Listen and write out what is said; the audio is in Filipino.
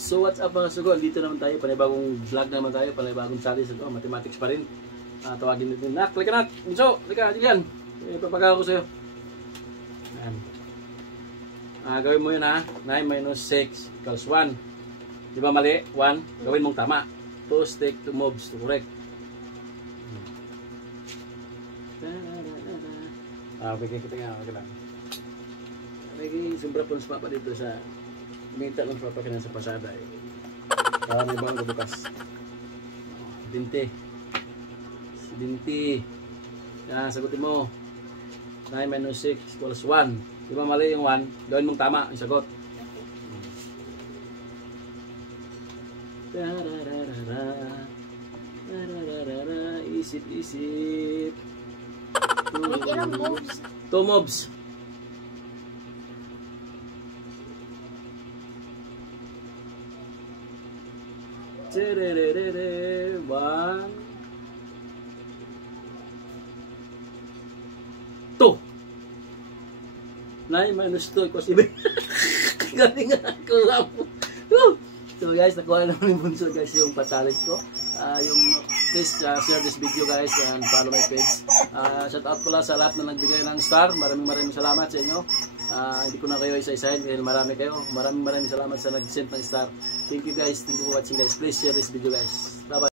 So what's up mga sugo, dito naman tayo, panibagong vlog naman tayo, panibagong challenge ito, mathematics pa rin. Tawagin natin, nak, lika nak, Bunso, lika, diyan. Ipapagawa ko sa'yo. Ayan. Gawin mo yun ha, 9 minus 6 equals 1. Di ba mali? 1, gawin mong tama. 2, take 2 moves to correct. Bigyan kita nga, wag lang. Lagi, sombra po pa dito sa minta lang papakinan sa pasada eh. May bang bukas. Binti. Si Binti. Yan, sagutin mo. 9 minus 6 equals 1. Di ba mali yung 1? Gawin mong tama ang sagot. Isip. 2 moves. Cererere, 1, 2. 9 minus 2 equals 7. Galing nga ako. So guys, nakuha naman yung Bunso guys yung pa-challenge ko. Please share this video guys and follow my page. Shout out pala sa lahat na nagbigay ng star. Maraming salamat sa inyo. Hindi ko na kayo isa-isahin dahil marami kayo. Maraming salamat sa nag-send ng star. Thank you guys. Thank you for watching guys. Please share this video guys. Bye bye.